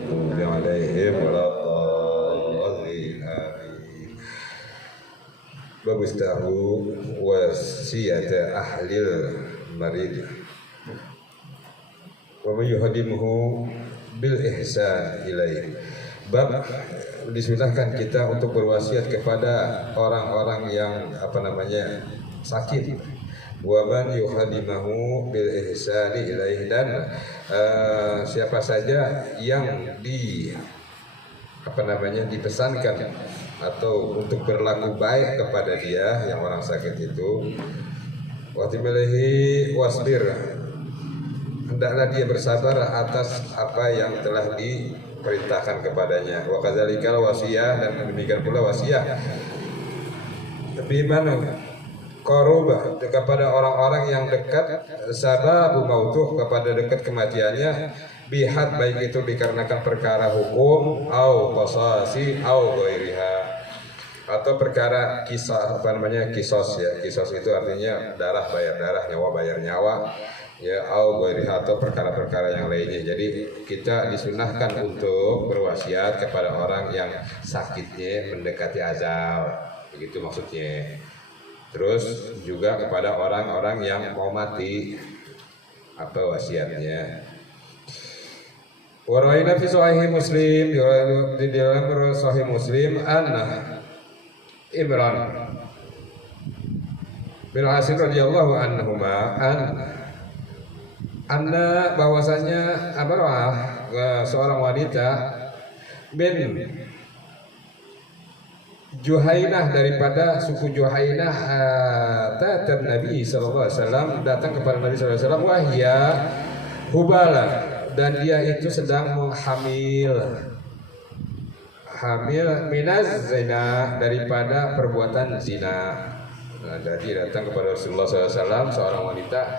عليهم ولا الضالين آمين. Bagus tahu wasiyata ahlil marid wa man yuhadimuhu bil ihsan ilaihi. Bab disunahkan kita untuk berwasiat kepada orang-orang yang sakit. Wa man yuhadimuhu bil ihsani ilaihi, dan siapa saja yang dipesankan atau untuk berlaku baik kepada dia yang orang sakit itu, watimalehi wasbir, hendaklah dia bersabar atas apa yang telah diperintahkan kepadanya. Wa kadzalikal wasiyah, dan demikian pula wasiat biman qaruba, kepada orang-orang yang dekat, sababu mautuh, kepada dekat kematiannya, bihat, baik itu dikarenakan perkara hukum, au qasasi au ghairiha, atau perkara kisos ya. Kisos itu artinya darah bayar darah, nyawa bayar nyawa ya, au ghairiha, atau perkara-perkara yang lainnya. Jadi kita disunahkan untuk berwasiat kepada orang yang sakitnya mendekati azal, begitu maksudnya. Terus juga kepada orang-orang yang mau mati, apa wasiatnya. Waraina fi sahih Muslim, di dalam sahih Muslim, anna Imran bin Hasan radhiyallahu anhuma anna, bahwasanya seorang wanita bin Juhainah, daripada suku Juhainah, tatan Nabi sallallahu alaihi wasallam, datang kepada Nabi sallallahu alaihi wasallam, wahya hubala, dan dia itu sedang hamil minaz zina, daripada perbuatan zina. Nah, jadi datang kepada Rasulullah SAW seorang wanita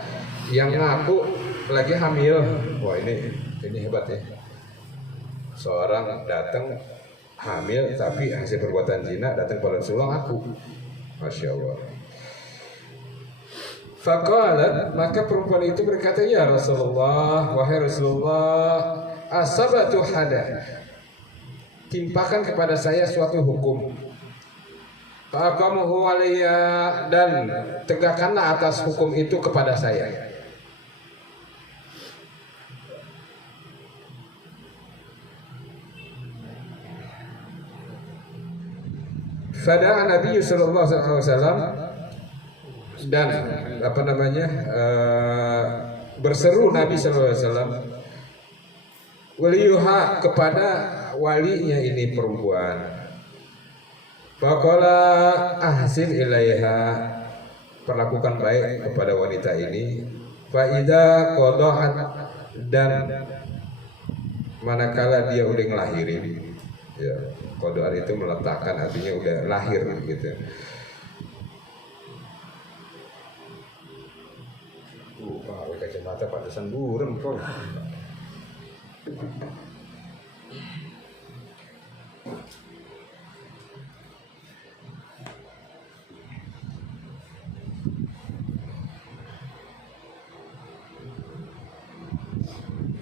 yang ngaku lagi hamil. Wah, ini hebat ya. Seorang datang hamil tapi hasil perbuatan zina, datang kepada Rasulullah ngaku. Masya Allah. Faqalat, maka perempuan itu berkata, ya Rasulullah, wahai Rasulullah, asabatu hada, timpakan kepada saya suatu hukum, faqamahu alayya, dan tegakkanlah atas hukum itu kepada saya. Fada'a Nabi sallallahu alaihi wasallam, dan berseru Nabi sallallahu alaihi wasallam, waliyuha, kepada walinya ini perempuan. Faqala ahsin ilaiha, perlakukan baik kepada wanita ini. Fa idza qada'at, dan manakala dia udah ngelahirin ya, qada'at itu meletakkan, artinya udah lahir gitu. Pakai kacamata pantesan burem kok.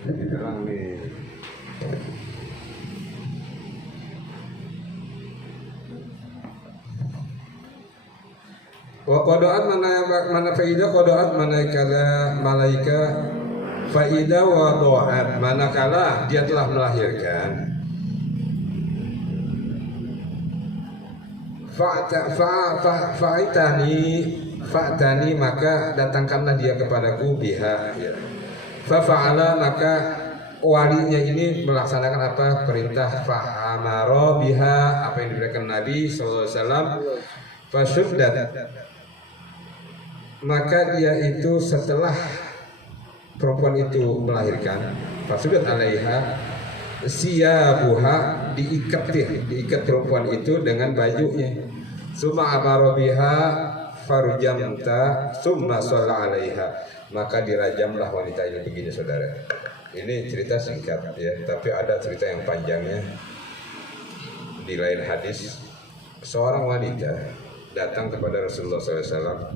Hilang nih. Wa qada'at, mana faida qada'at, manakala malaika, faida wa do'at, manakala dia telah melahirkan. Fa'tani, maka datangkanlah dia kepadaku, biha ya. Fa'ala, maka walinya ini melaksanakan apa? Perintah. Fa'amara biha, apa yang diberikan Nabi sallallahu alaihi wasallam. Fasyuddat, maka dia itu setelah perempuan itu melahirkan, fasyuddat alaiha siyabuha, diikat perempuan itu dengan bajunya. Summa amara biha farjamta summa shalla alaiha, maka dirajamlah wanita ini. Begini saudara, ini cerita singkat ya, tapi ada cerita yang panjangnya. Di lain hadis, seorang wanita datang kepada Rasulullah SAW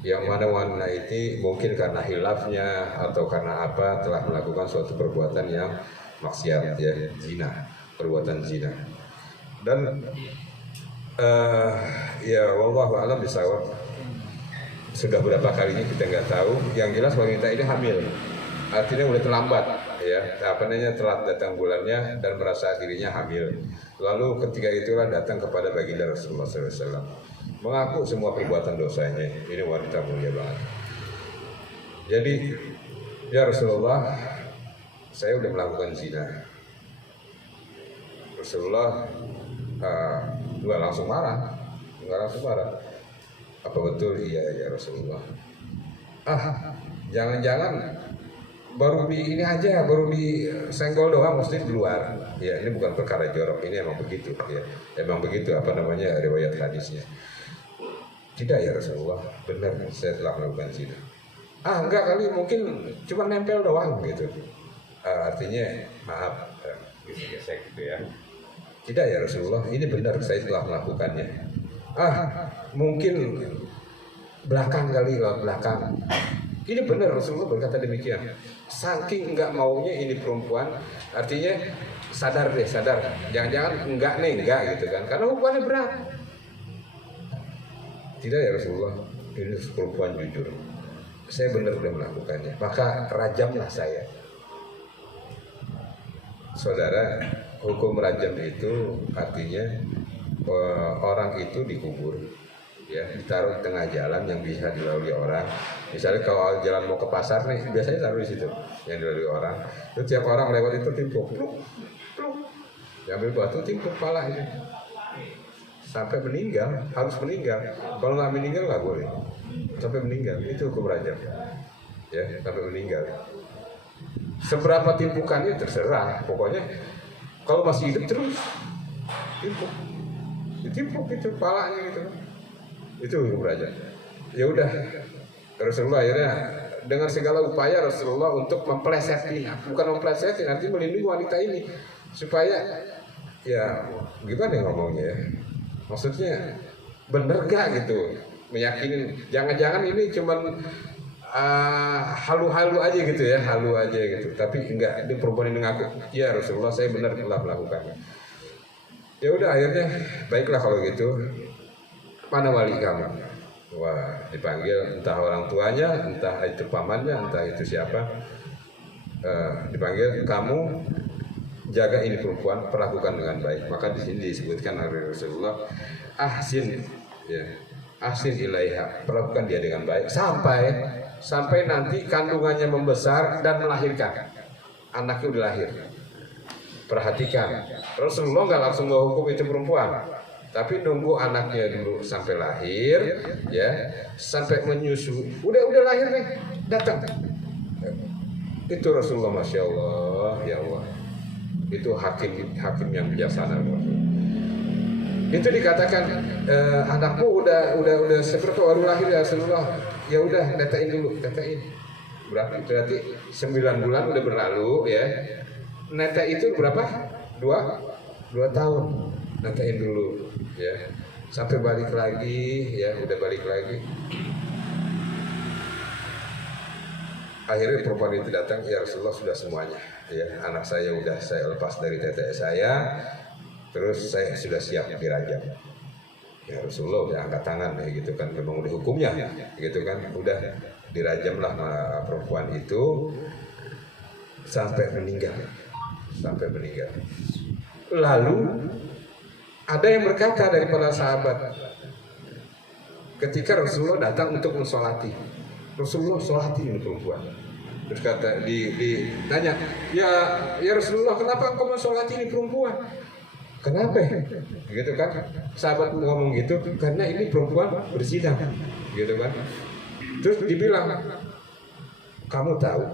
yang mana wanita itu mungkin karena hilafnya atau karena apa telah melakukan suatu perbuatan yang maksiat, ya, zina, perbuatan zina. Dan ya wallahu a'lam bishawab, sudah berapa kalinya kita nggak tahu. Yang jelas wanita ini hamil, artinya udah terlambat, ya, apa namanya, telat datang bulannya dan merasa dirinya hamil. Lalu ketika itulah datang kepada baginda Rasulullah SAW, mengaku semua perbuatan dosanya. Ini wanita mulia banget. Jadi, ya Rasulullah, saya udah melakukan zina. Rasulullah nggak langsung marah. Apa betul? Iya ya Rasulullah. Jangan-jangan baru di ini aja, baru di senggol doang, mesti di luar. Ya, ini bukan perkara jorok, ini emang begitu, ya. Emang begitu apa namanya riwayat hadisnya. Tidak ya Rasulullah, benar saya telah melakukan zina. Enggak kali, mungkin cuma nempel doang gitu. Artinya maaf, gitu ya. Tidak ya Rasulullah, ini benar saya telah melakukannya. Mungkin belakang kali, lewat belakang. Ini benar Rasulullah berkata demikian. Saking enggak maunya ini perempuan, artinya sadar. Jangan-jangan enggak gitu kan. Karena hukumannya berat. Tidak ya Rasulullah, ini perempuan jujur. Saya benar udah melakukannya. Maka rajamlah saya. Saudara, hukum rajam itu artinya orang itu dikubur, ya, ditaruh di tengah jalan yang bisa dilalui orang. Misalnya kalau jalan mau ke pasar nih, biasanya taruh di situ yang dilalui orang. Itu tiap orang lewat itu timpuk, pluk, ambil batu timpuk pala ini sampai meninggal, harus meninggal. Kalau nggak meninggal nggak boleh, sampai meninggal. Itu hukum rajam, ya, sampai meninggal. Seberapa timpukannya terserah, pokoknya kalau masih hidup terus ditimpuk itu palanya gitu. Itu hukum rajam. Ya udah, Rasulullah akhirnya dengan segala upaya Rasulullah untuk memplesetin, bukan memplesetin, nanti melindungi wanita ini supaya, ya gimana ngomongnya ya, maksudnya bener gak gitu, meyakinin. Jangan-jangan ini cuman halu-halu aja gitu ya, halu aja gitu. Tapi enggak, dia perempuan ini ngaku, ya Rasulullah saya benar telah melakukannya. Ya udah, akhirnya baiklah kalau gitu, mana wali kamu? Wah, dipanggil entah orang tuanya, entah itu pamannya, entah itu siapa. Dipanggil, kamu jaga ini perempuan, perlakukan dengan baik. Maka di sini disebutkan oleh Rasulullah, ahsin, ya, ahsin ilaiha, perlakukan dia dengan baik sampai nanti kandungannya membesar dan melahirkan, anaknya udah lahir. Perhatikan, Rasulullah nggak langsung menghukum itu perempuan, tapi nunggu anaknya dulu sampai lahir, ya, sampai menyusui. Udah lahir nih, datang. Itu Rasulullah, masya Allah, ya Allah. Itu hakim yang bijaksana. Itu dikatakan anakmu udah seperti baru lahir ya Rasulullah. Ya udah, datain dulu. Berarti 9 bulan udah berlalu, ya. Neta itu berapa? 2 tahun. Netain dulu, ya, sampai balik lagi, ya, udah balik lagi. Akhirnya perempuan itu datang, ya Rasulullah sudah semuanya, ya, anak saya udah saya lepas dari tete saya, terus saya sudah siap dirajam. Ya Rasulullah udah angkat tangan, ya gitu kan, memang udah hukumnya, gitu kan, udah dirajamlah perempuan itu sampai meninggal. Lalu ada yang berkata dari para sahabat ketika Rasulullah datang untuk mensolati, Rasulullah solati ini perempuan. Terus kata ditanya, ya Rasulullah, kenapa engkau mensolati ini perempuan? Kenapa? Gitu kan? Sahabat ngomong gitu, karena ini perempuan berzina, gitu kan? Terus dibilang, kamu tahu,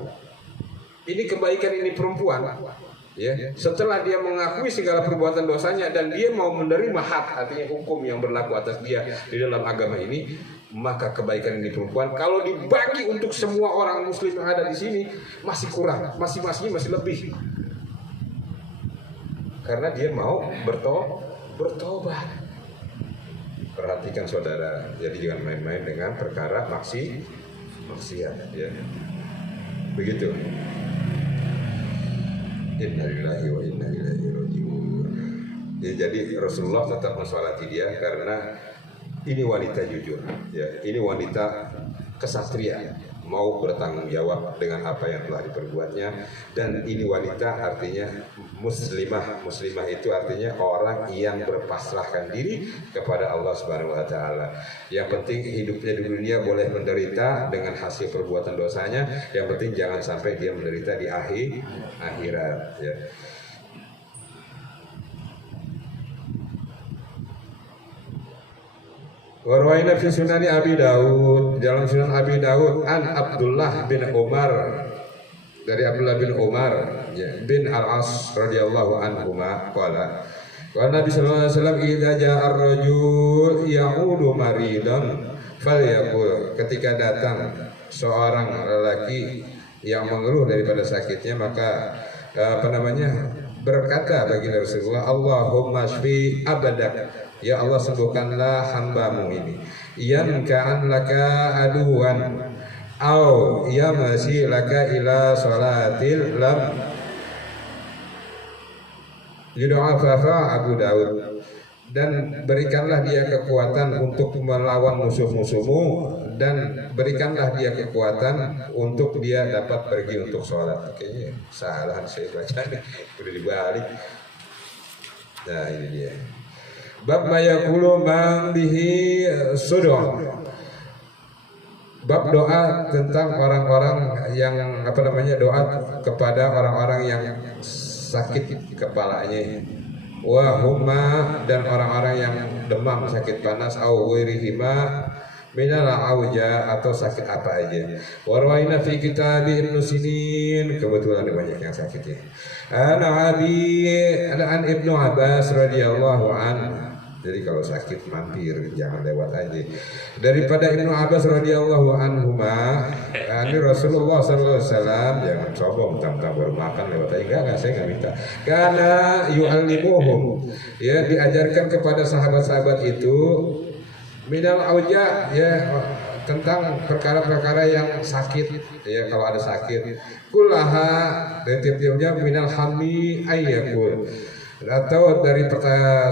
ini kebaikan ini perempuan, ya, setelah dia mengakui segala perbuatan dosanya dan dia mau menerima hak, artinya hukum yang berlaku atas dia di dalam agama ini, maka kebaikan ini perempuan kalau dibagi untuk semua orang muslim yang ada di sini masih kurang, masih lebih, karena dia mau bertobat. Perhatikan saudara, jadi jangan main-main dengan perkara maksiat, ya. Begitu. Innalillahi wa inna ilaihi raji'un. Ya, jadi Rasulullah tetap mensolati dia karena ini wanita jujur, ya. Ini wanita kesatria, mau bertanggung jawab dengan apa yang telah diperbuatnya. Dan ini wanita artinya muslimah. Muslimah itu artinya orang yang berpasrahkan diri kepada Allah Subhanahu wa taala. Yang penting hidupnya di dunia boleh menderita dengan hasil perbuatan dosanya, yang penting jangan sampai dia menderita di akhirat, ya. Warwaina fi sunani Abi Daud, dalam sunan Abi Daud an Abdullah bin Umar, dari Abdullah bin Umar, ya, bin Al-As radhiyallahu anhuma qala Nabi sallallahu alaihi wasallam idza ja'a ar-rajul ya'udu maridan falyaqul, ketika datang seorang lelaki yang mengeluh daripada sakitnya, maka berkata bagi Rasulullah, Allahumma shfi abadak, ya Allah sembuhkanlah hambamu ini, yanka'an laka aduwan au yamasi laka ila sholatil lam yud'afafa Abu Daud, dan berikanlah dia kekuatan untuk melawan musuh-musuhmu, dan berikanlah dia kekuatan untuk dia dapat pergi untuk sholat. Kayaknya salah saya baca nih, udah dibalik. Nah ini dia. Bab mayakulu mang bihi sudon. Bab doa tentang orang-orang yang doa kepada orang-orang yang sakit kepalanya, wahuma, dan orang-orang yang demam, sakit panas, au ghairihima minal auja, atau sakit apa aja. Warwaina fi kitab Ibnu Sinin, kebetulan ada banyak yang sakit ya. An Ibnu Abbas radhiyallahu anhu. Jadi kalau sakit mampir, jangan lewat aja. Daripada Ibnu Abbas radhiyallahu anhuma, ini Rasulullah sallallahu alaihi wasallam, jangan sombong tentang baru makan lewat aja. Enggak, saya enggak minta. Karena yu'allimuhum, ya, diajarkan kepada sahabat-sahabat itu minal auja, ya, tentang perkara-perkara yang sakit, ya, kalau ada sakit. Kullaha, dari tiap-tiapnya minal hammi ayyakul, atau dari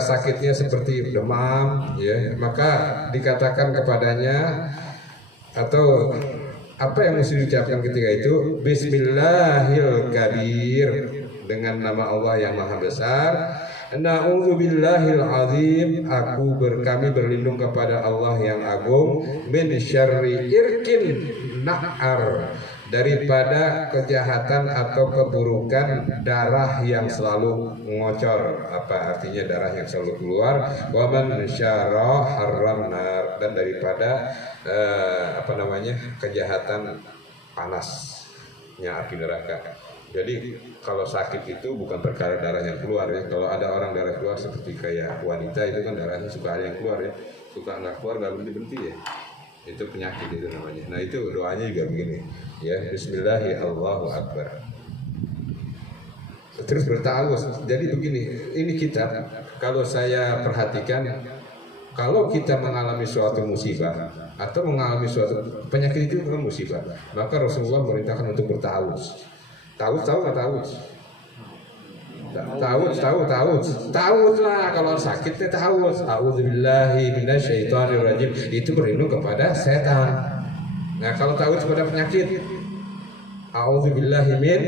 sakitnya seperti demam, ya, maka dikatakan kepadanya, atau apa yang mesti diucapkan ketika itu, Bismillahil Kabir, dengan nama Allah yang Maha Besar. Na'udzubillahil azim, kami berlindung kepada Allah yang agung, min syarri irkin na'ar, daripada kejahatan atau keburukan darah yang selalu ngocor. Apa artinya darah yang selalu keluar? Wa man syarra harram nar, dan daripada kejahatan panasnya api neraka. Jadi kalau sakit itu bukan perkara darah yang keluar, ya. Kalau ada orang darah keluar seperti kayak wanita, itu kan darahnya suka ada yang keluar, ya, suka nggak keluar nggak berhenti, ya. Itu penyakit itu namanya. Nah itu doanya juga begini, ya, Bismillahirrahmanirrahim, Allahu Akbar. Terus bertawuz. Jadi begini, ini kita, kalau saya perhatikan, kalau kita mengalami suatu musibah atau mengalami suatu penyakit, itu bukan musibah, maka Rasulullah merintahkan untuk bertawuz. Tahu nggak tahu? Tahu lah, kalau sakitnya tahu. A'udzubillahi minasyaitonir rajim, itu berlindung kepada setan. Nah kalau tahu kepada penyakit, a'udzubillahi min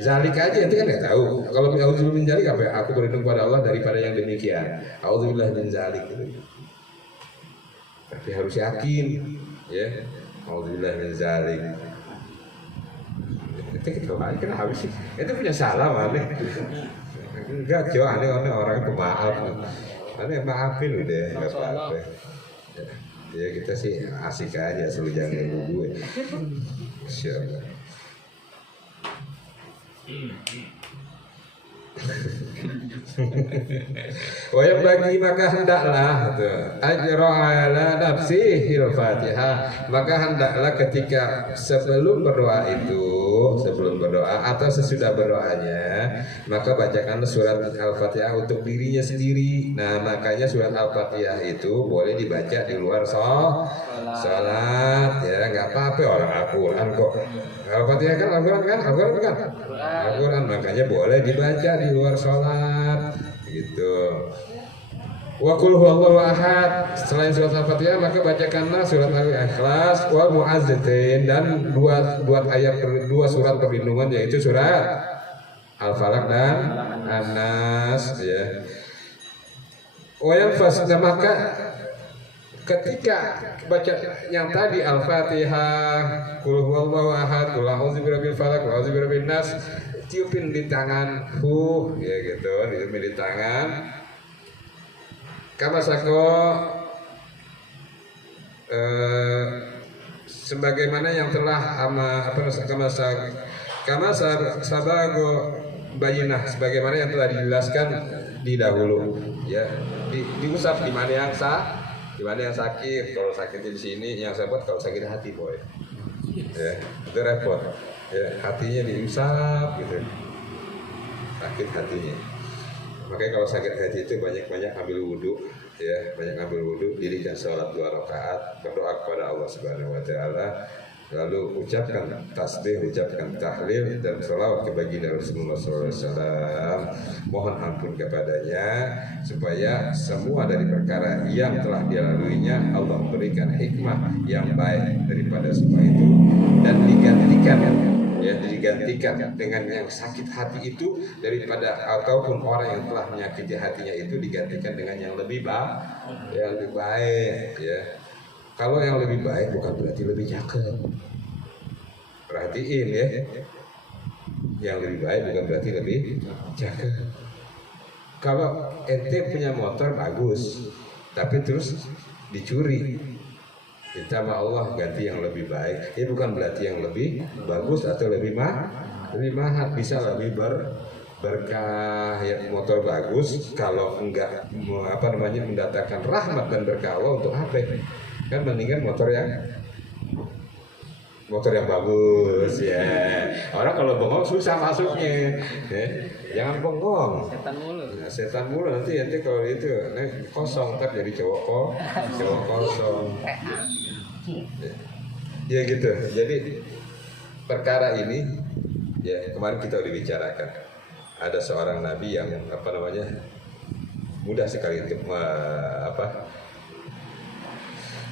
zalik aja, itu kan nggak tahu. Kalau a'udzubillahi min zalik, apa? Aku berlindung kepada Allah daripada yang demikian. A'udzubillahi min zalik itu. Tapi harus yakin, ya. A'udzubillahi min zalik. Itu kita habis sih. Itu punya salah mana? Enggak, jauh aneh orang pemaaf. Aneh maafin udah, enggak apa-apa. Ya kita sih asik aja, suruh jangan ganggu gue. Insyaallah. Wayang bagi, maka hendaklah ajra ala nafsihil Fatihah, maka hendaklah ketika sebelum berdoa itu sebelum berdoa atau sesudah berdoanya, maka bacakan surat Al-Fatihah untuk dirinya sendiri. Nah, makanya surat Al-Fatihah itu boleh dibaca di luar salat, ya nggak apa-apa, orang Al-Quran kok. Al-Fatihah kan Al-Quran, makanya boleh dibaca di luar salat, gitu. Wa qul huwallahu ahad. Selain surat Al-Fatihah maka bacakanlah surat Al-Ikhlas wal Mu'awwidzatain dan dua surat perlindungan, yaitu surat Al-Falaq dan An-Nas, ya. Wa yanfas, maka ketika baca yang tadi Al-Fatihah, qul huwallahu ahad, qul a'udzu birabbil falaq, wa a'udzu birabbin nas, tiupin di tangan, ya gitu, tiupin di tangan. Kama sebagaimana yang telah sabago bayinah, sebagaimana yang telah dijelaskan di dahulu, ya. Diusap di mana yang sakit. Kalau sakit di sini, yang saya buat kalau sakit hati, boy, ya itu repot, ya, hatinya diusap gitu, sakit hatinya. Makanya kalau sakit hati itu banyak-banyak ambil wudhu, ya, dirikan sholat 2 rakaat, berdoa kepada Allah Subhanahu Wa Taala, lalu ucapkan tasbih, ucapkan tahlil dan sholawat ke baginda Rasulullah SAW, mohon ampun kepadanya supaya semua dari perkara yang telah dia laluinya Allah berikan hikmah yang baik daripada semua itu, dan digantikan dengan yang sakit hati itu daripada, ataupun orang yang telah menyakiti hatinya itu digantikan dengan yang lebih baik, ya. Kalau yang lebih baik bukan berarti lebih cakep. Perhatiin, ya. Yang lebih baik bukan berarti lebih cakep. Kalau ente punya motor bagus tapi terus dicuri, minta sama Allah ganti yang lebih baik. Ini bukan berarti yang lebih bagus atau lebih mahal, bisa lebih berkah, ya. Motor bagus kalau enggak mendatangkan rahmat dan berkah Allah, untuk apa? Kan mendingan motor yang bagus, ya. Orang kalau bengong susah masuknya, ya. Jangan bengong, setan mulu nanti kalau itu kosong, ntar jadi cowok kosong. Ya gitu. Jadi perkara ini, ya, kemarin kita udah bicarakan. Ada seorang nabi yang mudah sekali untuk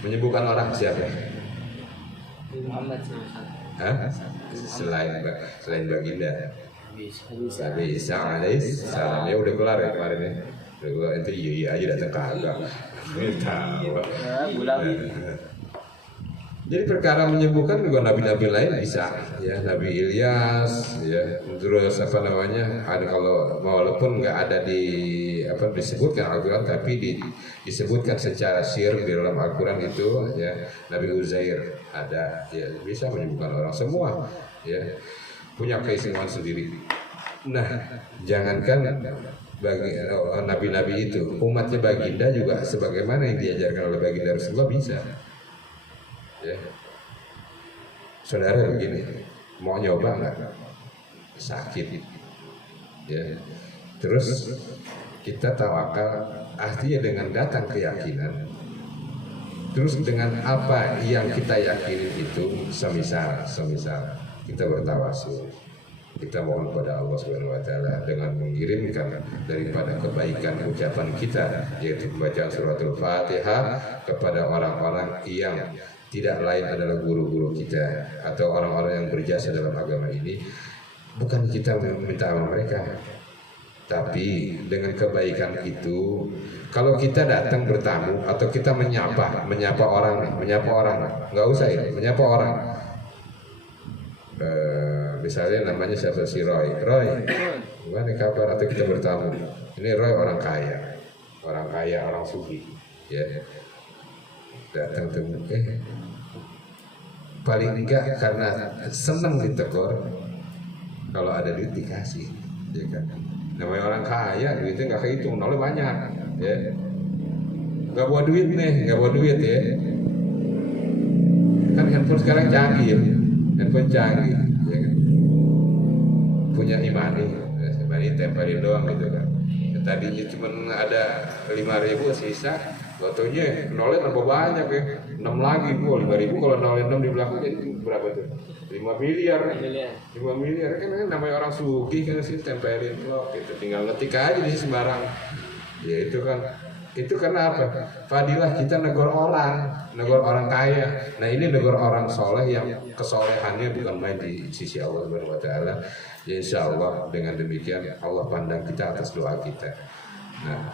menyembuhkan orang. Siapa? Muhammad. Selain baginda Nabi Isa alaihissalam, ya udah kelar ya kemarin ya. Udah kelar, itu iya aja datang kagak. Jadi perkara menyembuhkan juga nabi-nabi lain bisa, ya. Nabi Ilyas, ya. Terus ada, kalau walaupun nggak ada disebutkan Al-Quran, tapi disebutkan secara sir di dalam Al-Quran itu, ya. Nabi Uzair ada, ya, bisa menyembuhkan orang semua, ya. Punya keistimewaan sendiri. Nah, jangankan bagi nabi-nabi itu, umatnya baginda juga sebagaimana yang diajarkan oleh baginda Rasulullah bisa. Ya. Saudara begini, mau nyoba nggak? Sakit, ya. Terus kita tawakal, artinya dengan datang keyakinan. Terus dengan apa yang kita yakini itu, semisal kita bertawasul, kita mohon kepada Allah Subhanahu Wa Taala dengan mengirimkan daripada kebaikan ucapan kita, yaitu bacaan suratul Fatihah kepada orang-orang yang tidak lain adalah guru-guru kita atau orang-orang yang berjasa dalam agama ini. Bukan kita meminta sama mereka, tapi dengan kebaikan itu, kalau kita datang bertamu atau kita menyapa orang, nggak usah ya, menyapa orang. Misalnya namanya siapa, si Roy, gimana kabar, atau kita bertamu, ini Roy orang kaya, orang sugih, ya. Datang temu, paling enggak karena senang ditegur, kalau ada duit dikasih, ya kan. Namanya orang kaya, duitnya nggak kehitung, nolnya banyak, ya. Nggak bawa duit, ya. Kan handphone sekarang canggih, ya kan. punya imani tempelin doang gitu kan. Tadinya cuma ada 5.000 sisa, fotonya nolnya tambah banyak ya, 6 lagi bu, 5.000 kalau nolnya 6 di belakang jadi berapa tuh? 5 miliar, 5 miliar kan namanya orang sugih kan sih tempelin blok gitu, tinggal ngetik aja di sembarang. Ya itu karena apa? Fadilah kita negor orang kaya. Nah ini negor orang soleh yang kesolehannya bukan main di sisi Allah Subhanahu Wa Taala. Ya insya Allah dengan demikian Allah pandang kita atas doa kita. Nah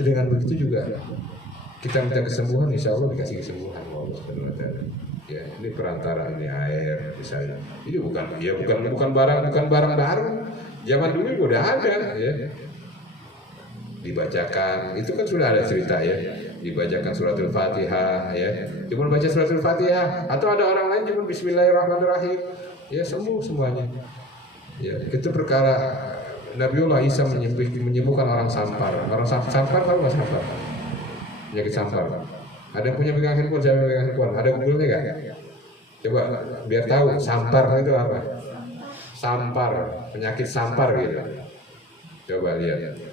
dengan begitu juga kita minta kesembuhan, insya Allah dikasih kesembuhan Allah Subhanahu Wa Taala. Ya ini perantara ini air misalnya. Ini bukan barang baru. Zaman dulu udah ada ya. Dibacakan, itu kan sudah ada cerita ya, dibacakan suratul Fatihah ya, cuma baca suratul Fatihah, atau ada orang lain cuma Bismillahirrahmanirrahim, ya sembuh semuanya. Ya itu perkara Nabiullah Isa menyembuhkan orang sampar. Orang sampar tahu nggak sampar? Penyakit sampar. Ada yang punya pegang handphone, saya pegang handphone. Ada Google-nya nggak? Coba biar tahu sampar itu apa? Sampar, penyakit sampar gitu. Coba lihat.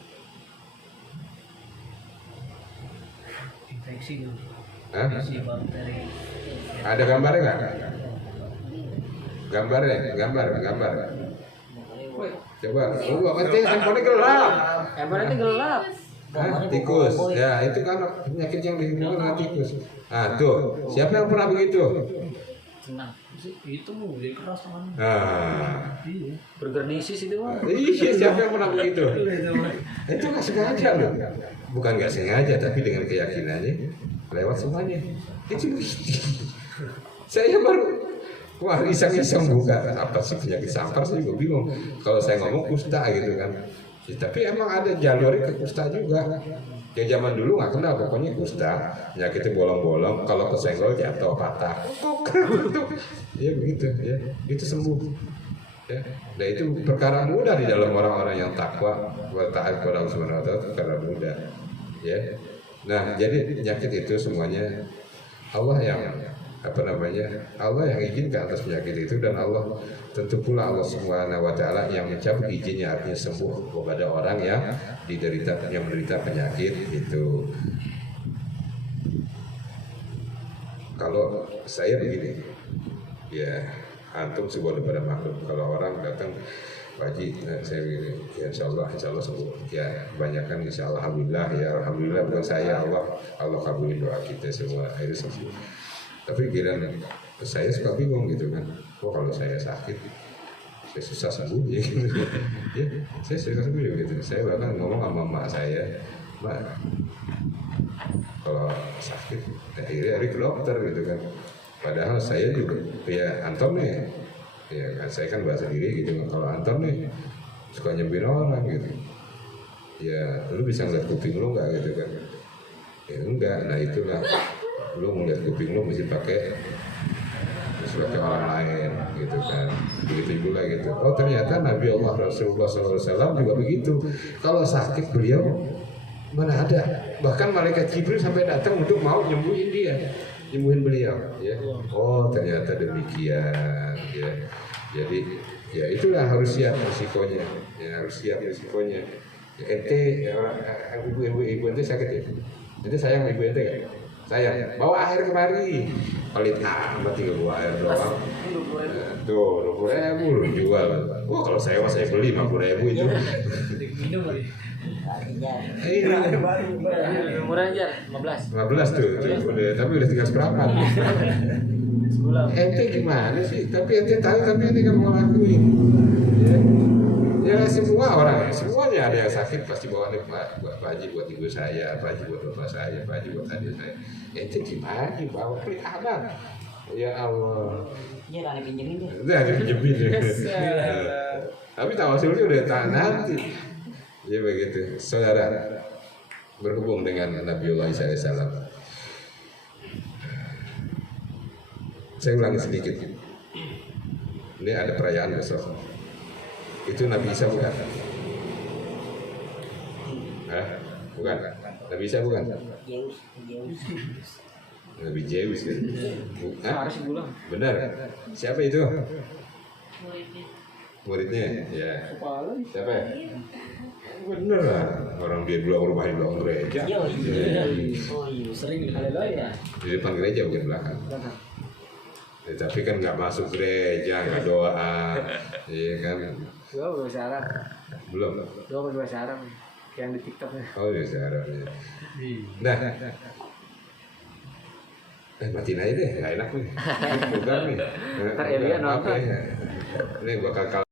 Infeksi. Hah? Infeksi bakteri. Ada gambarnya nggak? Gambar. Coba, ngerti handphone gelap. Handphone gelap. Hah? Tikus, ya itu kan penyakit yang dihubungkan dengan tikus. Ah tuh, siapa yang pernah begitu? Senang. Itu jadi keras tangan. Ah, Iya. Bergernisis itu mah. iya siapa yang pernah begitu? Itu nggak sengaja loh, bukan nggak sengaja tapi dengan keyakinannya lewat semuanya. Itu saya baru wah iseng-iseng buka apa sih penyakit sampar, saya juga bingung. Kalau saya ngomong kusta gitu kan, ya, tapi emang ada jalurnya ke kusta juga. Yang zaman dulu nggak kenal, pokoknya kusta penyakitnya bolong-bolong, kalau kesenggol jatuh patah. Ya begitu ya, itu sembuh. Ya. Nah itu perkara mudah di dalam orang-orang yang takwa, taat kepada Allah Subhanahu Wa Taala, perkara mudah. Ya. Nah jadi penyakit itu semuanya Allah yang Allah yang izinkan atas penyakit itu, dan Allah tentu pula Allah Subhanahu Wa Taala yang mencabut izinnya, artinya sembuh kepada orang yang menderita penyakit itu. Kalau saya begini, ya antum sebuah daripada makhluk. Kalau orang datang Pak Haji, saya begini, ya insya Allah sembuh. Ya kebanyakan insya Allah, alhamdulillah bukan saya, Allah kabulin doa kita semua, akhirnya sembuh. Tapi kira saya suka bingung gitu kan, kalau saya sakit saya susah sembuh ya, ya saya susah sembuh ya gitu. Saya bahkan ngomong sama emak saya, Mak, kalau sakit akhirnya hari ke dokter gitu kan. Padahal saya juga ya Anton nih, ya kan saya kan bahasa diri gitu. Kalau Anton nih suka nyembir orang gitu, ya lu bisa ngeliat kuping lu nggak gitu kan? Ya enggak, nah itulah lu ngeliat kuping lu mesti pakai orang lain gitu kan, begitu juga gitu. Oh ternyata Nabi Allah Rasulullah SAW juga begitu. Kalau sakit beliau mana ada, bahkan malaikat Jibril sampai datang untuk mau nyembuhin beliau ya. Oh ternyata demikian ya. Jadi ya itulah harus siap risikonya ya, ya, ente ya, ibu ente sakit ya, jadi sayang ibu ente kan, sayang bawa air kemari, pelit amat tinggal bawa air doang. Tuh 20.000 lu jual. Wah kalau saya beli 50.000 itu. Minum lagi. Murah aja 15 tuh udah, tapi udah tinggal seberapa. Ente gimana sih? Tapi ente tahu, tapi ente nggak mau lakuin. Ya semua orang, semuanya ada yang sakit pasti bawaannya Pak Haji buat ibu saya, Pak Haji buat bapak saya, Pak Haji buat adik saya. Ente gimana bawa pelit amat? Ya Allah. Iya kan dipinjemin deh. Udah dipinjemin. Tapi tawasulnya udah tahan nanti. Ya begitu, saudara, berhubung dengan Nabiullah Isa AS. Saya ulangi sedikit. Ini ada perayaan besok. Itu Nabi Isa bukan? Hah? Bukan? Nabi Isa bukan? Nabi Zeus kan? Hah? Benar. Siapa itu? muridnya, ya. Kepala. Siapa? Ya? Bener lah, orang dia dulu rumah di belakang gereja. Iya. Oh iya. Sering Haleluya. Di depan gereja bukan belakang. Ya, tapi kan nggak masuk gereja, nggak doa, iya kan? Gua bahasa Arab. Belum. Gua bahasa Arab. Yang di TikTok ya. Oh ya sekarang. Iya. Nah, matiin aja deh, nggak enak nih. Bukan nih. Ntar Elia Maaf nonton. ya. Ini bakal